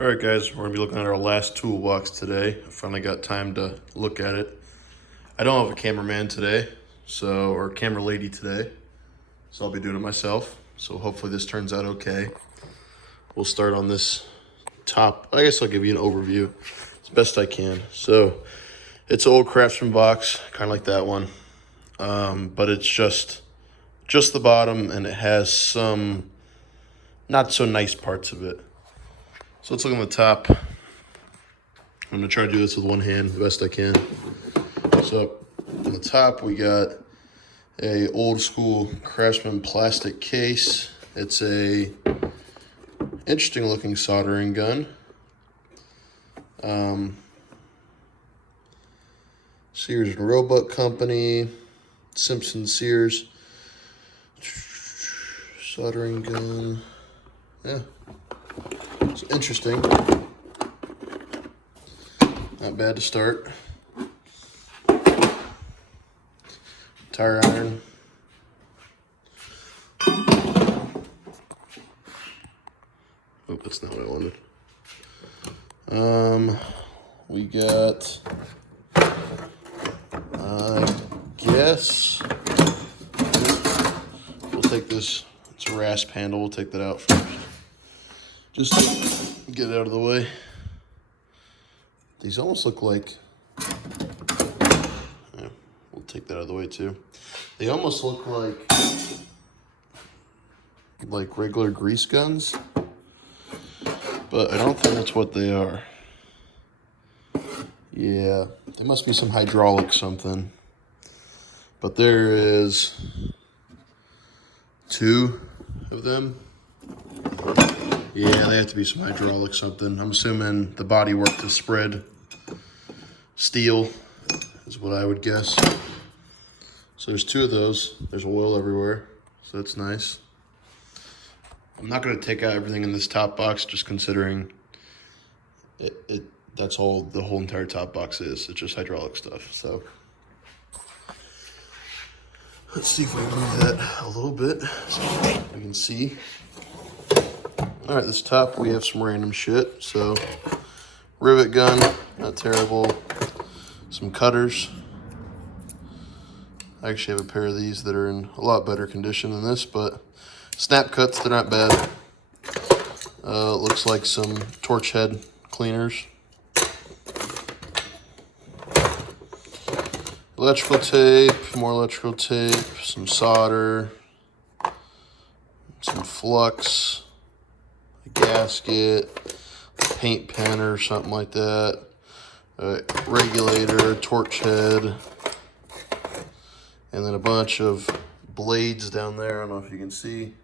Alright guys, we're going to be looking at our last toolbox today. I finally got time to look at it. I don't have a cameraman today, or camera lady today, so I'll be doing it myself. So hopefully this turns out okay. We'll start on this top. I guess I'll give you an overview as best I can. So it's an old Craftsman box, kind of like that one, but it's just the bottom, and it has some not so nice parts of it. So let's look on the top. I'm gonna try to do this with one hand the best I can. So on the top we got a old school Craftsman plastic case. It's a interesting looking soldering gun. Sears and Roebuck Company, Simpson Sears soldering gun. Yeah, it's interesting. Not bad to start. Tire iron. Oh, that's not what I wanted. We got, I guess, we'll take this, it's a rasp handle, we'll take that out first. Just to get it out of the way. These almost look like, yeah, we'll take that out of the way too. They almost look like regular grease guns, but I don't think that's what they are. Yeah, there must be some hydraulic something. But there is 2 of them. Yeah, they have to be some hydraulic something. I'm assuming the body work to spread steel is what I would guess. So there's 2 of those. There's oil everywhere, so that's nice. I'm not going to take out everything in this top box, just considering that's all the whole entire top box is. It's just hydraulic stuff. So let's see if we can move that a little bit so we can see. All right, this top we have some random shit. So rivet gun, not terrible. Some cutters. I actually have a pair of these that are in a lot better condition than this, but snap cuts, they're not bad. Looks like some torch head cleaners. Electrical tape, more electrical tape, some solder, some flux, a gasket, a paint pen or something like that, a regulator, torch head, and then a bunch of blades down there. I don't know if you can see,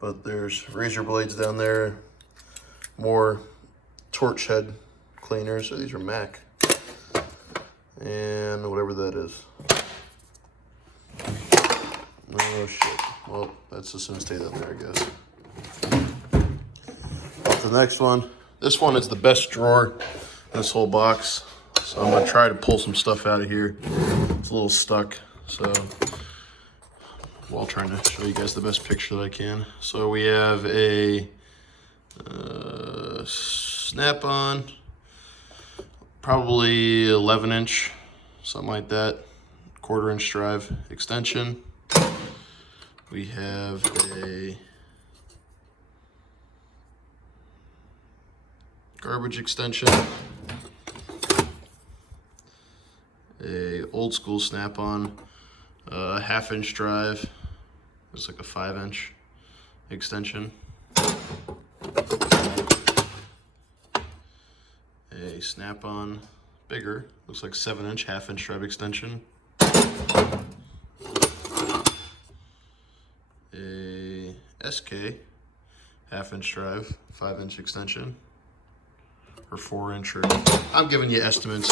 but there's razor blades down there, more torch head cleaners. So these are Mac. And whatever that is. Oh shit. Well, that's just gonna stay down there, I guess. Off to the next one. This one is the best drawer in this whole box. So I'm gonna try to pull some stuff out of here. It's a little stuck, so while trying to show you guys the best picture that I can. So we have a snap-on, probably 11-inch, something like that, 1/4-inch drive extension. We have a garbage extension, a old school snap-on, 1/2-inch drive. It's like a 5-inch extension. A snap-on, bigger, looks like 7-inch, 1/2-inch drive extension. A SK, 1/2-inch drive, 5-inch extension, or 4-inch. I'm giving you estimates.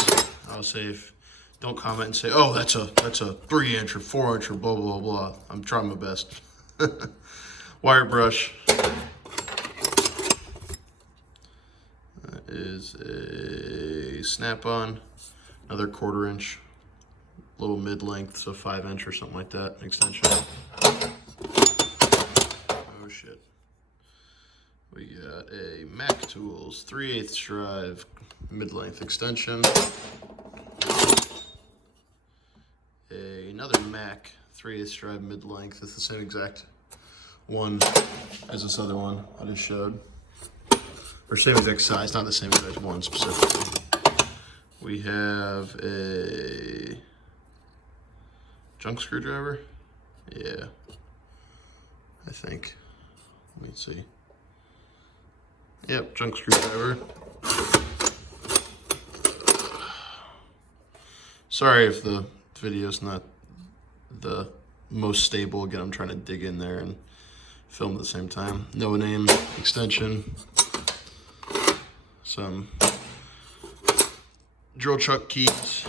I'll say, if don't comment and say, oh, that's a 3-inch or 4-inch or blah blah blah. I'm trying my best. Wire brush. That is a snap-on, another 1/4-inch, little mid-length, so 5-inch or something like that extension. Oh shit. We got a Mac Tools 3/8 drive mid-length extension. Another Mac 3/8 drive mid-length. It's the same exact one as this other one I just showed. Or same exact size, not the same exact one specifically. We have a junk screwdriver. Yeah, I think. Let me see. Yep, junk screwdriver. Sorry if the video's not the most stable. Again, I'm trying to dig in there and film at the same time. No name extension. Some drill chuck keys.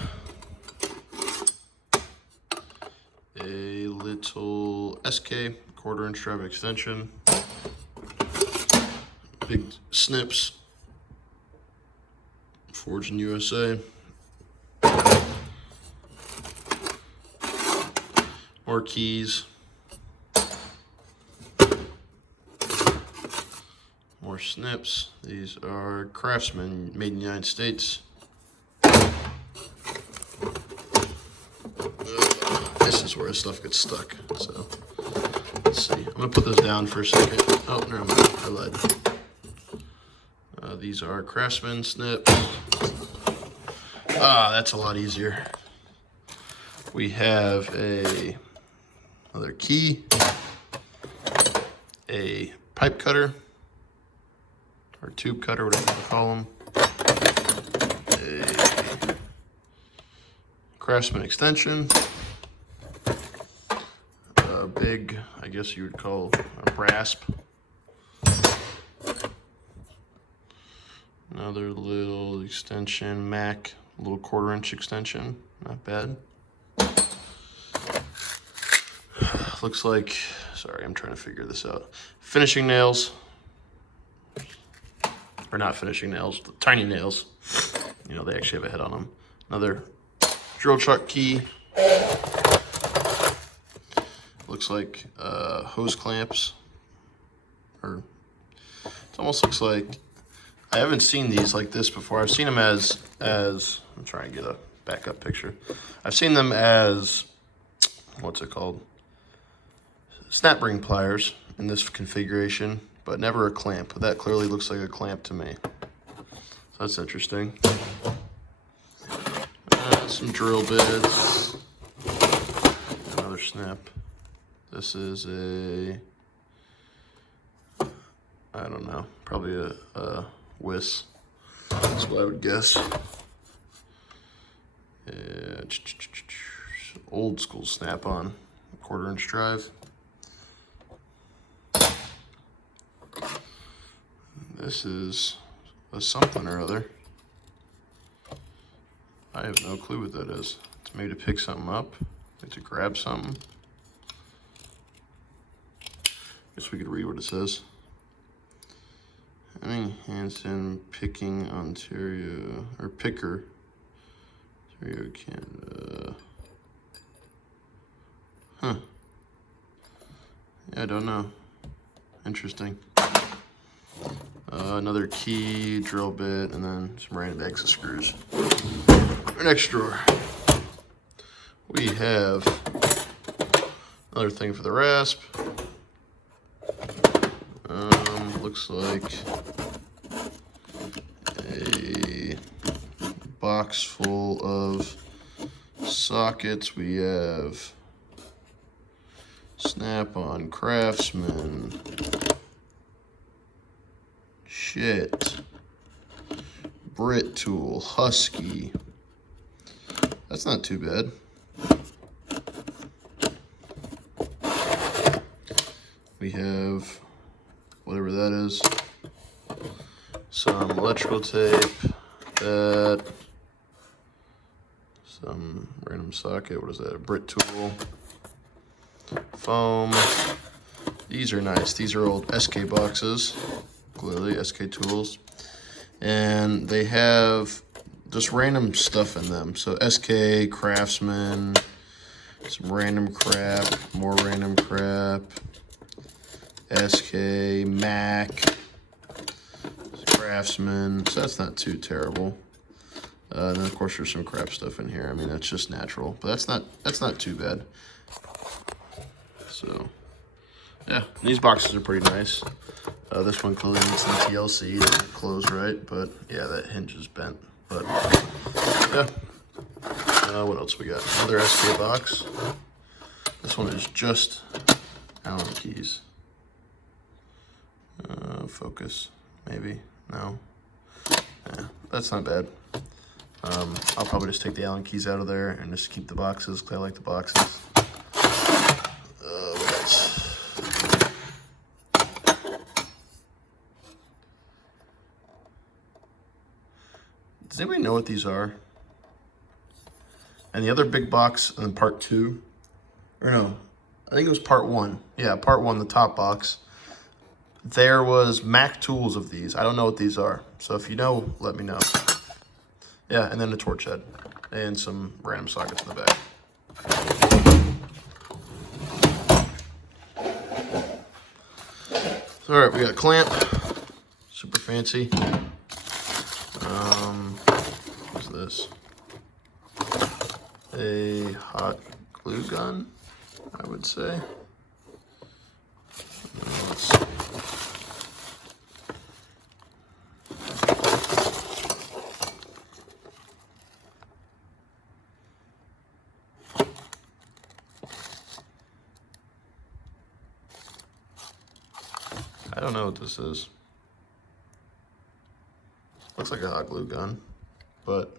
A little SK 1/4 inch drive extension. Big snips. Forged in USA. More keys. More snips. These are Craftsman, made in the United States. This is where the stuff gets stuck. So let's see. I'm gonna put this down for a second. Oh, never mind. I lied. These are Craftsman snips. That's a lot easier. We have another key, a pipe cutter, or tube cutter, whatever you call them, a Craftsman extension, a big, I guess you would call a rasp, another little extension, Mac, a little 1/4 inch extension, not bad. Looks like, sorry, I'm trying to figure this out. Finishing nails, or not finishing nails, the tiny nails. You know, they actually have a head on them. Another drill chuck key. Looks like hose clamps, or it almost looks like, I haven't seen these like this before. I've seen them as I'm trying to get a backup picture. I've seen them as, what's it called? Snap ring pliers in this configuration, but never a clamp. That clearly looks like a clamp to me. So that's interesting. Some drill bits. Another snap. This is a, I don't know, probably a Wiss. That's what I would guess. Old school snap-on 1/4 inch drive. This is a something or other. I have no clue what that is. It's maybe to pick something up, like to grab something. Guess we could read what it says. Henning Hansen, Picking, Ontario, or Picker, Ontario, Canada. Huh. Yeah, I don't know. Interesting. Another key, drill bit, and then some random bags of screws. Our next drawer, we have another thing for the rasp. Looks like a box full of sockets. We have Snap-on, Craftsman, shit, Brit tool, Husky. That's not too bad. We have whatever that is, some electrical tape, that, some random socket, what is that, a Brit tool, foam. These are nice. These are old SK boxes, clearly SK tools, and they have just random stuff in them. So SK, Craftsman, some random crap, more random crap, SK, Mac, Craftsman, so that's not too terrible. And then of course there's some crap stuff in here. I mean, that's just natural, but that's not too bad. So yeah, these boxes are pretty nice. This one clearly needs some TLC to close right, but yeah, that hinge is bent. But yeah, what else we got? Another SK box. This one is just Allen keys. Focus, maybe, no. Yeah, that's not bad. I'll probably just take the Allen keys out of there and just keep the boxes because I like the boxes. What else? Does anybody know what these are? And the other big box in part 2, or no, I think it was part 1. Yeah, part 1, the top box. There was Mac tools of these. I don't know what these are. So if you know, let me know. Yeah, and then a torch head and some random sockets in the back. All right, we got a clamp, super fancy. What's this? A hot glue gun, I would say. Let's see. I don't know what this is. Looks like a hot glue gun, but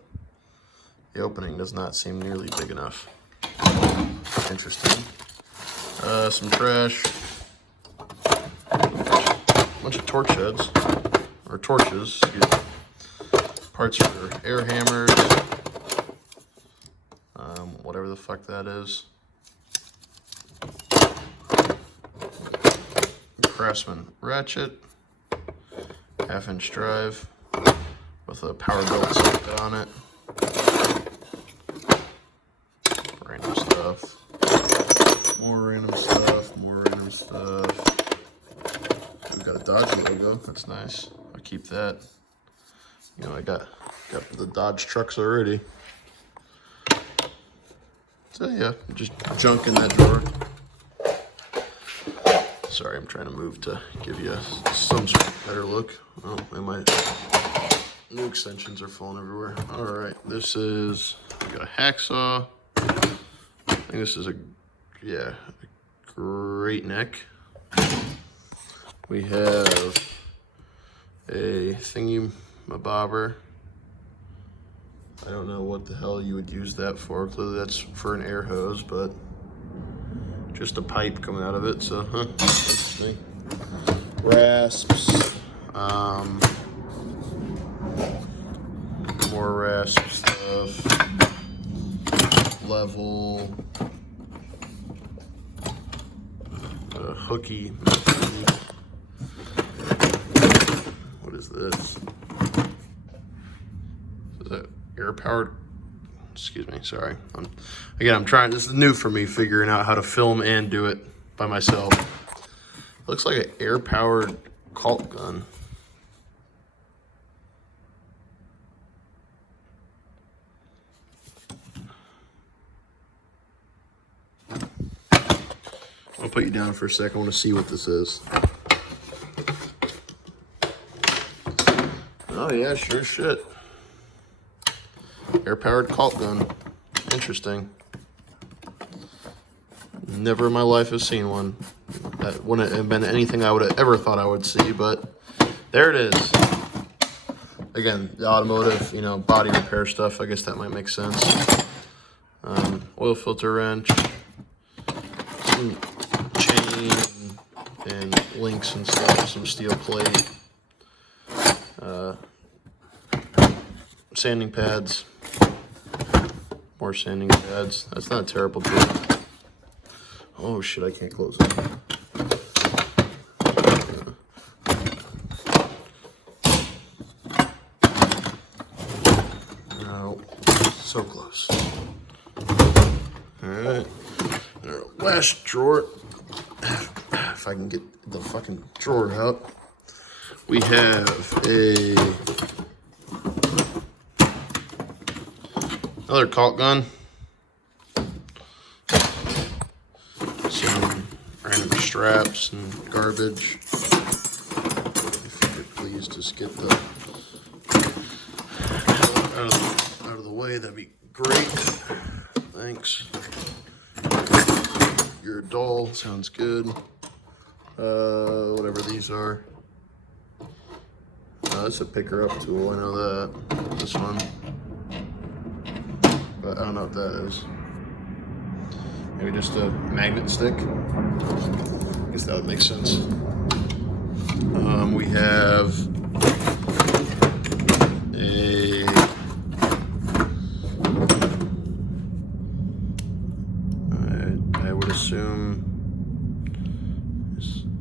the opening does not seem nearly big enough. Interesting. Some trash. A bunch of torch heads, or torches, excuse me. Parts for air hammers. Whatever the fuck that is. Craftsman ratchet, 1/2-inch drive with a power belt socket on it. Random stuff. More random stuff. More random stuff. We've got a Dodge logo. That's nice. I'll keep that. You know, I got the Dodge trucks already. So yeah, just junk in that drawer. Sorry, I'm trying to move to give you some sort of better look. Oh, and my new extensions are falling everywhere. All right, this is, we got a hacksaw. I think this is a great neck. We have a thingy-mabobber. I don't know what the hell you would use that for. Clearly that's for an air hose, but just a pipe coming out of it, so interesting. Rasps, more rasp stuff, level, hooky. What is this? Is that air powered? Excuse me, sorry. I'm trying, this is new for me, figuring out how to film and do it by myself. Looks like an air-powered caulk gun. I'll put you down for a second. I want to see what this is. Oh yeah, sure as shit. Air-powered caulk gun. Interesting. Never in my life have seen one. That wouldn't have been anything I would have ever thought I would see, but there it is. Again, the automotive, you know, body repair stuff, I guess that might make sense. Oil filter wrench, some chain and links and stuff, some steel plate, sanding pads. More sanding pads. That's not a terrible deal. Oh shit, I can't close it. No, so close. Alright. Our last drawer. If I can get the fucking drawer out. We have another caulk gun. Some random straps and garbage. If you could please just get the out of the way, that'd be great. Thanks. You're a doll, sounds good. Whatever these are. That's a picker up tool, I know that. This one. But I don't know what that is. Maybe just a magnet stick. I guess that would make sense. We have I would assume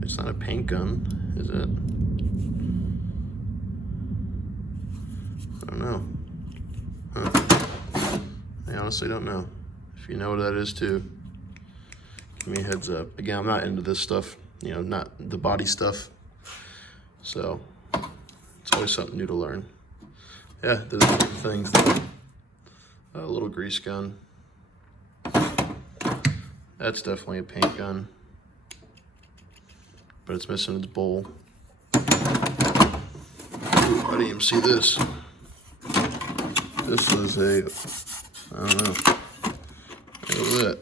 it's not a paint gun, is it? I don't know. Huh. I honestly don't know. If you know what that is too, give me a heads up. Again, I'm not into this stuff, you know, not the body stuff. So it's always something new to learn. Yeah, those are good things. A little grease gun. That's definitely a paint gun, but it's missing its bowl. Ooh, I didn't even see this. This is I don't know. Look at that.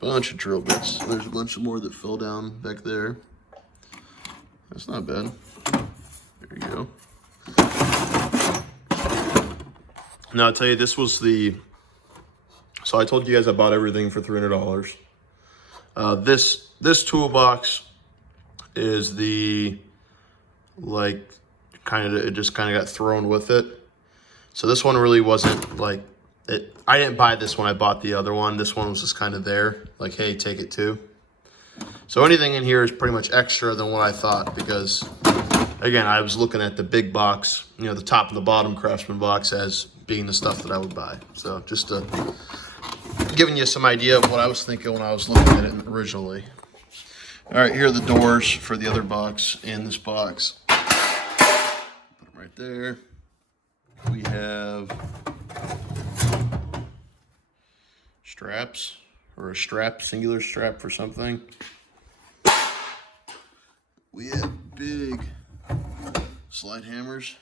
Bunch of drill bits. There's a bunch of more that fell down back there. That's not bad. There you go. Now I'll tell you, this was so I told you guys I bought everything for $300. This toolbox is it just kind of got thrown with it. So this one really wasn't like it. I didn't buy this one. I bought the other one. This one was just kind of there, like, hey, take it too. So anything in here is pretty much extra than what I thought, because again, I was looking at the big box, you know, the top and the bottom Craftsman box as being the stuff that I would buy. So just giving you some idea of what I was thinking when I was looking at it originally. All right, here are the doors for the other box and this box. Put them right there. We have straps, or a strap, singular strap for something. We have big slide hammers.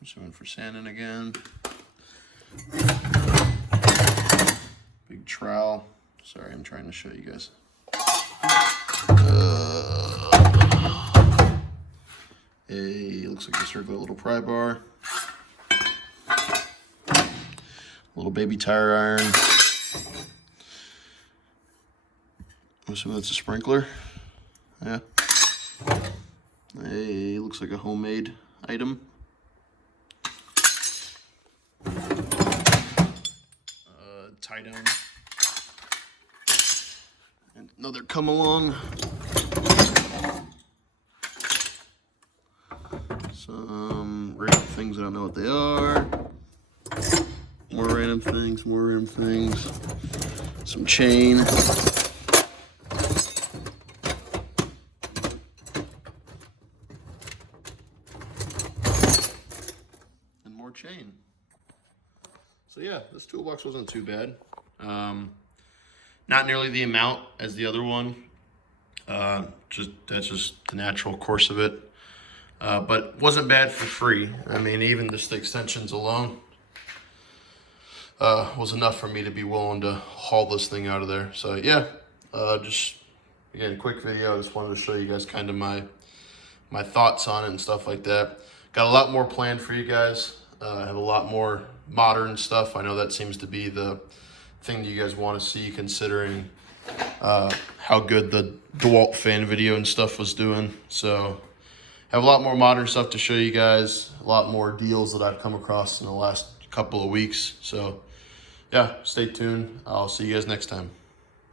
Assuming for sanding again. Big trowel. Sorry, I'm trying to show you guys. Looks like a circular little pry bar. Little baby tire iron. I'm assuming that's a sprinkler. Yeah. Looks like a homemade item. Tie down. And another come along. Some random things, I don't know what they are. More random things, more random things. Some chain. And more chain. So yeah, this toolbox wasn't too bad. Not nearly the amount as the other one. That's just the natural course of it. But wasn't bad for free. I mean, even just the extensions alone was enough for me to be willing to haul this thing out of there. So yeah, just again, quick video. I just wanted to show you guys kind of my thoughts on it and stuff like that. Got a lot more planned for you guys. I have a lot more modern stuff. I know that seems to be the thing that you guys want to see, considering how good the DeWalt fan video and stuff was doing. So have a lot more modern stuff to show you guys, a lot more deals that I've come across in the last couple of weeks. So yeah, stay tuned. I'll see you guys next time.